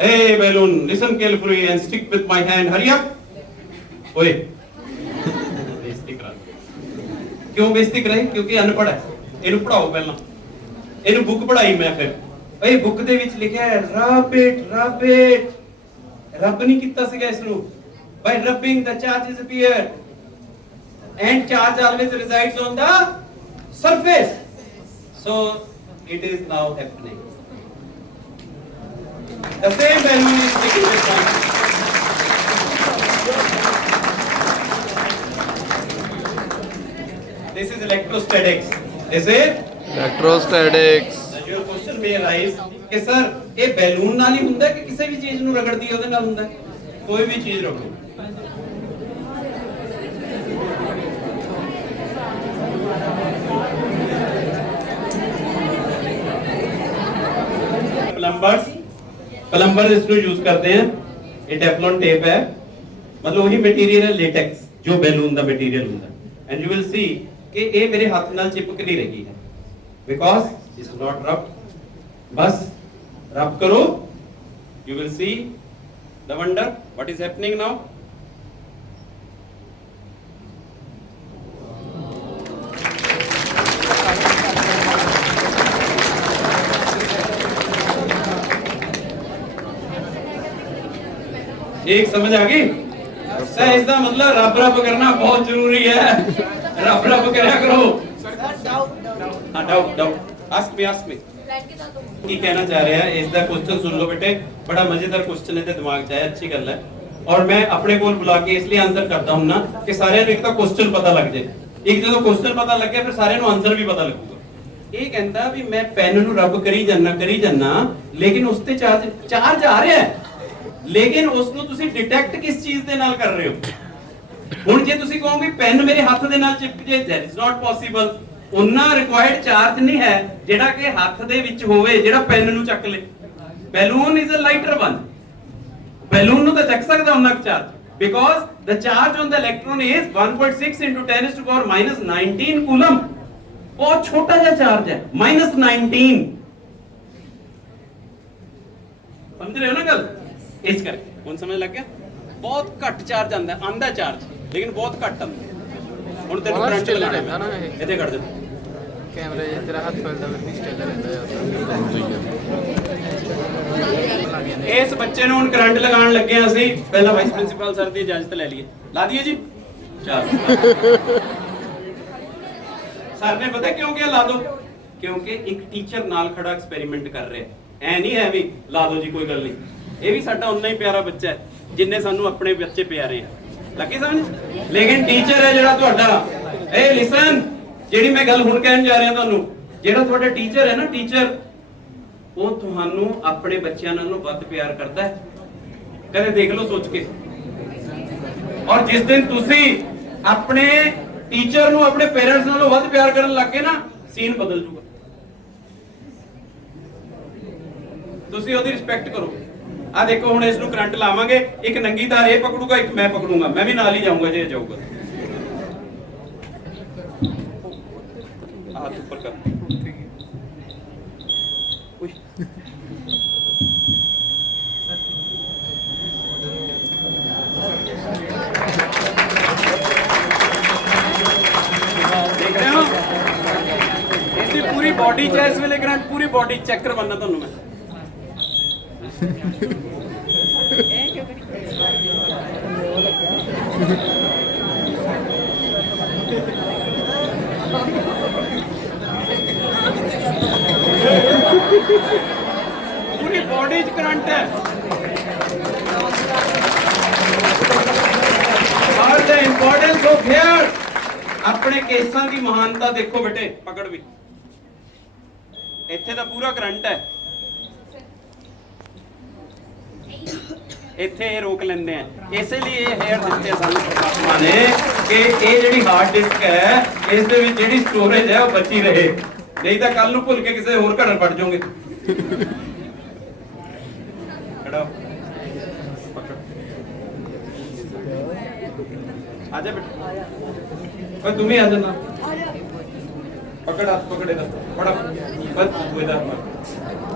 Hey, Balloon, listen carefully and stick with my hand. Hurry up. ਓਏ ਬੇਇੱਜ਼ਤੀ ਕਰਾ ਕਿਉਂ ਬੇਇੱਜ਼ਤੀ ਕਰਾਈ ਕਿਉਂਕਿ ਅਨਪੜ੍ਹ ਹੈ ਇਹਨੂੰ ਪੜਾਓ ਪਹਿਲਾਂ ਇਹਨੂੰ ਬੁੱਕ ਪੜਾਈ ਮੈਂ ਫਿਰ ਓਏ ਬੁੱਕ ਦੇ ਵਿੱਚ ਲਿਖਿਆ ਹੈ ਰਬਿਟ ਰਬਿਟ ਰੱਬ ਨਹੀਂ ਕੀਤਾ ਸੀਗਾ ਇਸ ਨੂੰ by rubbing the charge is appear and charge always resides on the surface so it is now happening the same balloon is taking this time this is electrostatics is electrostatics your question may arise ਕਿ sir ਇਹ balloon ਨਾਲ ਹੀ ਹੁੰਦਾ ਕਿ ਕਿਸੇ ਵੀ ਚੀਜ਼ ਨੂੰ ਰਗੜਦੀ ਉਹਦੇ ਨਾਲ ਹੁੰਦਾ ਕੋਈ ਵੀ ਚੀਜ਼ ਰਗੜੋ ਕਲੰਬਰ ਇਸ ਨੂੰ ਯੂਜ਼ ਕਰਦੇ ਆ। ਇਹ ਟੈਫਲਨ ਟੇਪ ਹੈ। ਮਤਲਬ ਉਹੀ ਮਟੀਰੀਅਲ ਹੈ ਲੇਟੈਕਸ ਜੋ ਬੈਲੂਨ ਦਾ ਮਟੀਰੀਅਲ ਹੁੰਦਾ। ਐਂਡ ਯੂ ਵਿਲ ਸੀ ਕਿ ਇਹ ਮੇਰੇ ਹੱਥ ਨਾਲ ਚਿਪਕ ਨਹੀਂ ਰਹੀ ਹੈ। ਬਿਕੋਜ਼ ਇਟਸ ਨਾਟ ਰਬ ਬਸ ਰਬ ਕਰੋ। You will see the wonder what is happening now ਠੀਕ ਸਮਝ ਆ ਗਈ ਸਹਿ ਇਸ ਦਾ ਮਤਲਬ ਰੱਬ ਰੱਬ ਕਰਨਾ ਬਹੁਤ ਜ਼ਰੂਰੀ ਹੈ ਰੱਬ ਰੱਬ ਕਰਿਆ ਕਰੋ ਹਾਂ doubt doubt ask me ask me ਕੀ ਕਹਿਣਾ ਚਾਹ ਰਿਹਾ ਇਸ ਦਾ ਕੁਐਸਚਨ ਸੁਣ ਲਓ ਬੇਟੇ ਬੜਾ ਮਜ਼ੇਦਾਰ ਕੁਐਸਚਨ ਹੈ ਤੇ ਦਿਮਾਗ 'ਚ ਅੱਛੀ ਗੱਲ ਹੈ ਔਰ ਮੈਂ ਆਪਣੇ ਕੋਲ ਬੁਲਾ ਕੇ ਇਸ ਲਈ ਆਨਸਰ ਕਰਦਾ ਹੁਣ ਨਾ ਕਿ ਸਾਰਿਆਂ ਨੂੰ ਇੱਕ ਤਾਂ ਕੁਐਸਚਨ ਪਤਾ ਲੱਗ ਜਾਏ ਇੱਕ ਜਦੋਂ ਕੁਐਸਚਨ ਪਤਾ ਲੱਗਿਆ ਫਿਰ ਸਾਰਿਆਂ ਨੂੰ ਆਨਸਰ ਵੀ ਪਤਾ ਲੱਗੂਗਾ ਇਹ ਕਹਿੰਦਾ ਵੀ ਮੈਂ ਪੈਨ ਨੂੰ ਰੱਬ ਕਰੀ ਜਾਂਦਾ ਕਰੀ ਜਾਂਦਾ ਲੇਕਿਨ ਉਸ ਤੇ ਚਾਰਜ ਚਾਰਜ ਆ ਰਿਹਾ ਹੈ ਲੇਕਿਨ ਉਸ ਨੂੰ ਤੁਸੀਂ ਡਿਟੈਕਟ ਕਿਸ ਚੀਜ਼ ਦੇ ਨਾਲ ਕਰ ਰਹੇ ਹੋ? ਹੁਣ ਜੇ ਤੁਸੀਂ ਕਹੋਗੇ ਪੈਨ ਮੇਰੇ ਹੱਥ ਦੇ ਨਾਲ ਚਿਪਕ ਜੇ that is not possible ਉਹਨਾਂ ਰਿਕੁਆਇਰਡ ਚਾਰਜ ਨਹੀਂ ਹੈ ਜਿਹੜਾ ਕਿ ਹੱਥ ਦੇ ਵਿੱਚ ਹੋਵੇ, ਜਿਹੜਾ ਪੈਨ ਨੂੰ ਚੱਕ ਲੇ। Balloon is a lighter one balloon ਨੂੰ ਤਾਂ ਚੱਕ ਸਕਦਾ ਉਹਨਾਂ charge because the charge on the electron is 1.6 into 10 is to power minus 19 coulomb ਬਹੁਤ ਛੋਟਾ ਜਿਹਾ ਚਾਰਜ ਹੈ, minus 19 ਸਮਝ ਰਹੇ ਹੋ ਨਾ ਗੱਲ? ਇਸ ਕਰਕੇ। ਹੁਣ ਸਮਝ ਲੱਗ ਗਿਆ? ਬਹੁਤ ਘੱਟ ਚਾਰਜ ਆਂਦਾ ਆਂਦਾ ਚਾਰਜ ਲੇਕਿਨ ਬਹੁਤ ਘੱਟ ਆਂਦਾ ਹੁਣ ਤੈਨੂੰ ਕਰੰਟ ਲਗਾਣਾ ਨਾ ਇਹ। ਇੱਥੇ ਕੱਢ ਦੇ ਕੈਮਰੇ 'ਚ ਤੇਰਾ ਹੱਥ ਫੈਲਦਾ ਫਿਰ ਸਟੇਲ ਰਹਿੰਦਾ ਇਸ ਬੱਚੇ ਨੂੰ ਹੁਣ ਕਰੰਟ ਲਗਾਉਣ ਲੱਗੇ ਹਾਂ ਅਸੀਂ। ਪਹਿਲਾਂ ਵਾਈਸ ਪ੍ਰਿੰਸੀਪਲ ਸਰ ਦੀ ਇਜਾਜ਼ਤ ਲੈ ਲਈਏ। ਲਾ ਦਈਏ ਜੀ। ਚਲ। ਸਰ ਨੇ ਪਤਾ ਕਿਉਂ ਕਿਹਾ ਲਾ ਦੋ? ਕਿਉਂਕਿ ਇੱਕ ਟੀਚਰ ਨਾਲ ਖੜਾ ਐਕਸਪੈਰੀਮੈਂਟ ਕਰ ਰਿਹਾ। ਐ ਨਹੀਂ ਹੈ ਵੀ ਲਾ ਦੋ ਜੀ ਕੋਈ ਗੱਲ ਨਹੀਂ। ਇਹ ਵੀ ਸਾਡਾ ਉਨਾ ਹੀ ਪਿਆਰਾ ਬੱਚਾ ਹੈ, ਜਿੰਨੇ ਸਾਨੂੰ ਆਪਣੇ ਬੱਚੇ ਪਿਆਰੇ ਆ। ਲੱਗੇ ਸਮਝ ਲੇਕਿਨ ਟੀਚਰ ਹੈ ਜਿਹੜਾ ਤੁਹਾਡਾ। ਏ ਲਿਸਨ ਜਿਹੜੀ ਮੈਂ ਗੱਲ ਹੁਣ ਕਹਿਣ ਜਾ ਰਿਹਾ ਤੁਹਾਨੂੰ, ਜਿਹੜਾ ਤੁਹਾਡਾ ਟੀਚਰ ਹੈ ਨਾ ਟੀਚਰ ਉਹ ਤੁਹਾਨੂੰ ਆਪਣੇ ਬੱਚਿਆਂ ਨਾਲੋਂ ਵੱਧ ਪਿਆਰ ਕਰਦਾ ਹੈ। ਕਦੇ ਦੇਖ ਲਓ ਸੋਚ ਕੇ। ਔਰ ਜਿਸ ਦਿਨ ਤੁਸੀਂ ਆਪਣੇ ਟੀਚਰ ਨੂੰ ਆਪਣੇ ਪੇਰੈਂਟਸ ਨਾਲੋਂ ਵੱਧ ਪਿਆਰ ਕਰਨ ਲੱਗੇ ਨਾ ਸੀਨ ਬਦਲ ਜੂਗਾ। ਤੁਸੀਂ ਉਹਦੀ ਰਿਸਪੈਕਟ ਕਰੋ। ਆ ਦੇਖੋ, ਹੁਣ ਇਸ ਨੂੰ ਕਰੰਟ ਲਾਵਾਂਗੇ, ਇੱਕ ਨੰਗੀ ਤਾਰ ਇਹ ਪਕੜੂਗਾ, ਇੱਕ ਮੈਂ ਪਕੜੂਗਾ। ਮੈਂ ਵੀ ਨਾਲ ਹੀ ਜਾਊਂਗਾ, ਜੇ ਜਾਊਗਾ। ਹੱਥ ਉੱਪਰ ਕਰ। ਦੇਖ ਰਹੇ ਹੋ? ਇਸ ਪੂਰੀ ਬਾਡੀ ਚ, ਇਸ ਵੇਲੇ ਕਰੰਟ, ਪੂਰੀ ਬਾਡੀ ਚੈੱਕ ਕਰਵਾਉਣਾ ਤੁਹਾਨੂੰ ਮੈਂ। ਪੂਰੀ ਬਾਡੀ ਚ ਕਰੰਟ ਹੈ। ਔਰ the importance of hair ਆਪਣੇ ਕੇਸਾਂ ਦੀ ਮਹਾਨਤਾ ਦੇਖੋ ਬੇਟੇ, ਪਕੜ ਵੀ। ਇੱਥੇ ਤਾਂ ਪੂਰਾ ਕਰੰਟ ਹੈ। ਇੱਥੇ ਇਹ ਰੋਕ ਲੈਂਦੇ ਆ। ਇਸੇ ਲਈ ਇਹ ਹੈਅਰ ਦਿੱਤੇ ਸਾਨੂੰ ਪਰਮਾਤਮਾ ਨੇ ਕਿ ਇਹ ਜਿਹੜੀ ਹਾਰਡ ਡਿਸਕ ਹੈ, ਇਸ ਦੇ ਵਿੱਚ ਜਿਹੜੀ ਸਟੋਰੇਜ ਹੈ, ਉਹ ਬਚੀ ਰਹੇ। ਨਹੀਂ ਤਾਂ ਕੱਲ ਨੂੰ ਭੁੱਲ ਕੇ ਕਿਸੇ ਹੋਰ ਘਰ ਵੜ ਜਾਓਗੇ। ਖੜਾ ਆ ਜਾ ਬੇਟਾ। ਓਏ, ਤੂੰ ਵੀ ਆ ਜਾਣਾ। ਪਕੜ ਹੱਥ, ਪਕੜ ਇਹਦਾ ਫੜਾ। ਬਸ, ਤੂੰ ਇਹਦਾ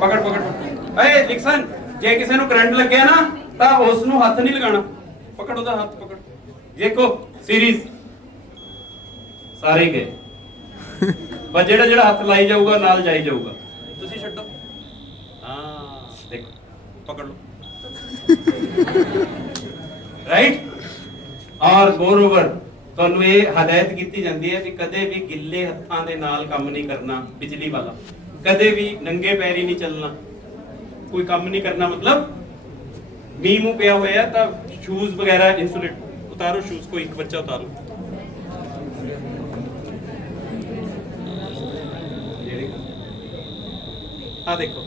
ਪਕੜ ਪਕੜ। ਏ ਲਿਖਸਨ, ਜੇ ਕਿਸੇ ਨੂੰ ਕਰੰਟ ਲੱਗਿਆ ਨਾ ਤਾਂ ਉਸ ਨੂੰ ਹੱਥ ਨਹੀਂ ਲਗਾਉਣਾ। ਪਕੜ ਉਹਦਾ ਹੱਥ ਪਕੜ। ਦੇਖੋ ਸੀਰੀਜ਼ ਸਾਰੇ ਗਏ। ਬਸ ਜਿਹੜਾ ਜਿਹੜਾ ਹੱਥ ਲਾਈ ਜਾਊਗਾ ਨਾਲ ਜਾਈ ਜਾਊਗਾ। ਤੁਸੀਂ ਛੱਡੋ। ਹਾਂ ਦੇਖੋ। ਪਕੜ ਲਓ। ਰਾਈਟ ਔਰ ਮੋਰਓਵਰ ਤੁਹਾਨੂੰ ਇਹ ਹਦਾਇਤ ਕੀਤੀ ਜਾਂਦੀ ਹੈ ਕਿ ਕਦੇ ਵੀ ਗਿੱਲੇ ਹੱਥਾਂ ਦੇ ਨਾਲ ਕੰਮ ਨਹੀਂ ਕਰਨਾ ਬਿਜਲੀ ਵਾਲਾ। ਕਦੇ ਵੀ ਨੰਗੇ ਪੈਰੀ ਨਹੀਂ ਚੱਲਣਾ। ਕੋਈ ਕੰਮ ਨਹੀਂ ਕਰਨਾ ਮਤਲਬ ਮੀਂਹ ਮੂੰਹ ਪਿਆ ਹੋਇਆ ਹੈ, ਤਾਂ ਸ਼ੂਜ਼ ਵਗੈਰਾ ਇਨਸੂਲੇਟ ਉਤਾਰੋ ਸ਼ੂਜ਼ ਕੋਈ ਇੱਕ ਬੱਚਾ ਉਤਾਰੋ। ਆ ਦੇਖੋ।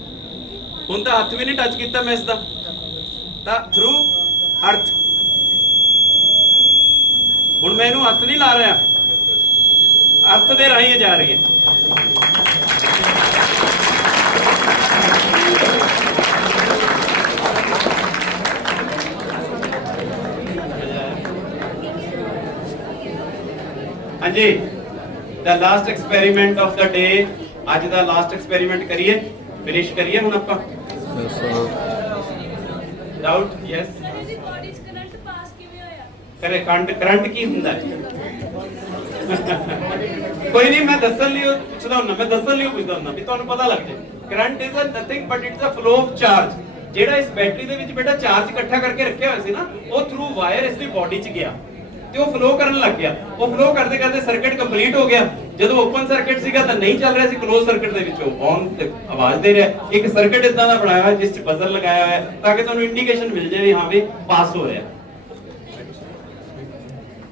ਹੁਣ ਤਾਂ ਹੱਥ ਵੀ ਨਹੀਂ ਟੱਚ ਕੀਤਾ ਮੈਂ ਇਸ ਦਾ। ਤਾਂ ਥਰੂ ਅਰਥ ਹੁਣ ਮੈਂ ਇਹਨੂੰ ਹੱਥ ਨਹੀਂ ਲਾ ਰਿਹਾ। ਅਰਥ ਦੇ ਰਾਹੀਂ ਜਾ ਰਹੀ ਹੈ। ਹਾਂਜੀ। The last experiment of the day ਅੱਜ ਦਾ ਲਾਸਟ ਐਕਸਪੈਰੀਮੈਂਟ ਕਰੀਏ। ਫਿਨਿਸ਼ ਕਰੀਏ ਹੁਣ ਆਪਾਂ। ਡਾਊਟ ਯੈਸ ਇਹਦੀ ਬਾਡੀ ਚ ਕਰੰਟ ਪਾਸ ਕਿਵੇਂ ਹੋਇਆ? ਕਰੇ ਕਰੰਟ ਕਰੰਟ ਕੀ ਹੁੰਦਾ? ਹੈ ਕੋਈ ਨਹੀਂ ਮੈਂ ਦੱਸਣ ਲਈ ਪੁੱਛਦਾ ਹੁੰਦਾ। ਮੈਂ ਦੱਸਣ ਲਈ ਪੁੱਛਦਾ ਹੁੰਦਾ ਵੀ ਤੁਹਾਨੂੰ ਪਤਾ ਲੱਗ ਜਾਏ current is a nothing but it's a flow of charge ਜਿਹੜਾ ਇਸ ਬੈਟਰੀ ਦੇ ਵਿੱਚ ਬੇਟਾ ਚਾਰਜ ਇਕੱਠਾ ਕਰਕੇ ਰੱਖਿਆ ਹੋਇਆ ਸੀ ਨਾ ਉਹ ਥਰੂ ਵਾਇਰ ਇਸ ਦੀ ਬਾਡੀ 'ਚ ਗਿਆ। ਤੇ ਉਹ ਫਲੋ ਕਰਨ ਲੱਗ ਗਿਆ। ਉਹ ਫਲੋ ਕਰਦੇ ਕਰਦੇ ਸਰਕਟ ਕੰਪਲੀਟ ਹੋ ਗਿਆ। ਜਦੋਂ ਓਪਨ ਸਰਕਟ ਸੀਗਾ ਤਾਂ ਨਹੀਂ ਚੱਲ ਰਿਹਾ ਸੀ। ਕਲੋਜ਼ ਸਰਕਟ ਦੇ ਵਿੱਚੋਂ ਔਨ ਆਵਾਜ਼ ਦੇ ਰਿਹਾ। ਇੱਕ ਸਰਕਟ ਇਦਾਂ ਦਾ ਬਣਾਇਆ ਹੋਇਆ ਜਿਸ 'ਚ ਬਜ਼ਰ ਲਗਾਇਆ ਹੋਇਆ ਤਾਂ ਕਿ ਤੁਹਾਨੂੰ ਇੰਡੀਕੇਸ਼ਨ ਮਿਲ ਜਾਵੇ ਹਾਂ ਵੀ ਪਾਸ ਹੋ ਰਿਹਾ।